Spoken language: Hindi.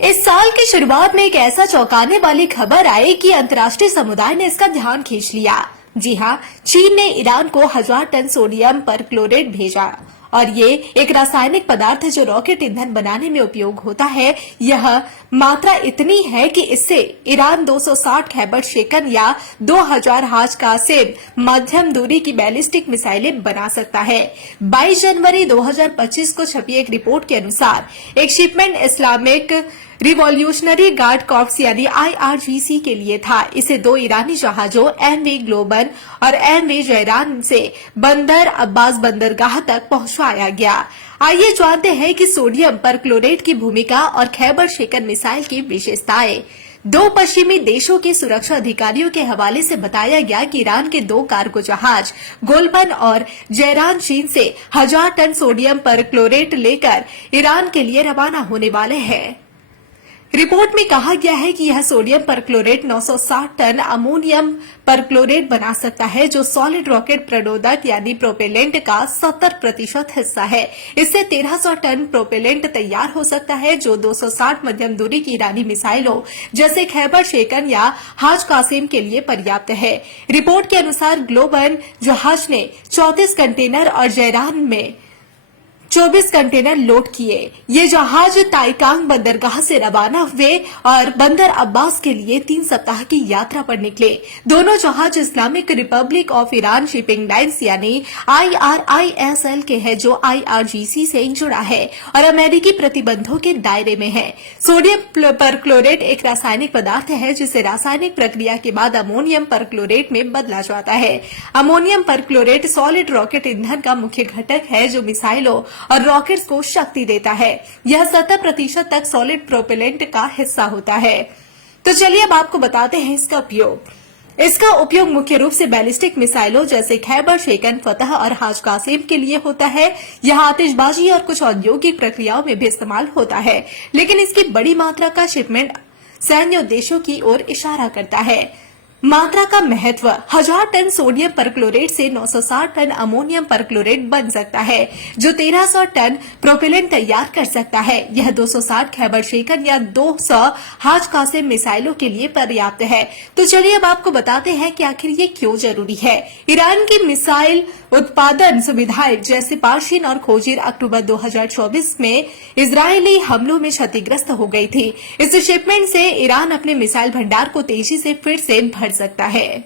इस साल की शुरुआत में एक ऐसा चौंकाने वाली खबर आई कि अंतर्राष्ट्रीय समुदाय ने इसका ध्यान खींच लिया। जी हां, चीन ने ईरान को 1000 टन सोडियम परक्लोरेट भेजा और ये एक रासायनिक पदार्थ है जो रॉकेट ईंधन बनाने में उपयोग होता है। यह मात्रा इतनी है कि इससे ईरान 260 खैबर शेकन या 2000 हाज कासिम मध्यम दूरी की बैलिस्टिक मिसाइलें बना सकता है। 22 जनवरी 2025 को छपी एक रिपोर्ट के अनुसार एक shipment Islamic revolutionary guard corps यानी IRGC के लिए था। इसे 2 ईरानी जहाजों MV ग्लोबन और MV जयरान से बंदर अब्बास बंदरगाह तक पहुंचाया गया। आइए जानते हैं कि सोडियम परक्लोरेट की भूमिका और खैबर शेकन मिसाइल की विशेषताएं। 2 पश्चिमी देशों के सुरक्षा अधिकारियों के हवाले से बताया गया कि ईरान के 2 कार्गो जहाज गोलबन और जयरान चीन से 1000 टन सोडियम परक्लोरेट लेकर ईरान के लिए रवाना होने वाले हैं। रिपोर्ट में कहा गया है कि यह sodium perchlorate 960 ton ammonium perchlorate बना सकता है, जो सॉलिड रॉकेट प्रणोदक यानी प्रोपेलेंट का 70% हिस्सा है। इससे 1300 टन प्रोपेलेंट तैयार हो सकता है, जो 260 मध्यम दूरी की ईरानी मिसाइलों जैसे खैबर शेकन या हाज कासिम के लिए पर्याप्त है। रिपोर्ट के अनुसार ग्लोबन जहाज ने 34 कंटेनर और जयरान में 24 कंटेनर लोड किए। ये जहाज ताइकांग बंदरगाह से रवाना हुए और बंदर अब्बास के लिए 3 सप्ताह की यात्रा पर निकले। दोनों जहाज Islamic Republic of Iran shipping lines यानी IRISL के हैं, जो IRGC से जुड़ा है और अमेरिकी प्रतिबंधों के दायरे में है। सोडियम परक्लोरेट एक रासायनिक पदार्थ है जिसे रासायनिक प्रक्रिया के बाद अमोनियम परक्लोरेट में बदला जाता है। अमोनियम परक्लोरेट सॉलिड रॉकेट ईंधन का मुख्य घटक है जो मिसाइलों और रॉकेट्स को शक्ति देता है। यह 70% तक सॉलिड प्रोपेलेंट का हिस्सा होता है। तो चलिए अब आपको बताते हैं इसका उपयोग। इसका उपयोग मुख्य रूप से बैलिस्टिक मिसाइलों जैसे खैबर शेकन, फतह और हाज कासिम के लिए होता है। यह आतिशबाजी और कुछ औद्योगिक प्रक्रियाओं में भी इस्तेमाल होता है, लेकिन इसकी बड़ी मात्रा का शिपमेंट सैन्य उद्देश्यों की ओर इशारा करता है। मात्रा का महत्व 1000 टन सोडियम परक्लोरेट से 960 टन अमोनियम परक्लोरेट बन सकता है, जो 1300 टन प्रोपेलेंट तैयार कर सकता है। यह 260 खैबर शेकन या 200 हाज कासिम मिसाइलों के लिए पर्याप्त है। तो चलिए अब आपको बताते हैं कि आखिर ये क्यों जरूरी है। ईरान की मिसाइल उत्पादन सुविधाएं जैसे पार्शिन और खोजीर अक्टूबर 2024 में इजरायली हमलों में क्षतिग्रस्त हो गई थी। इस शिपमेंट से ईरान अपने मिसाइल भंडार को तेजी से फिर से भर सकता है।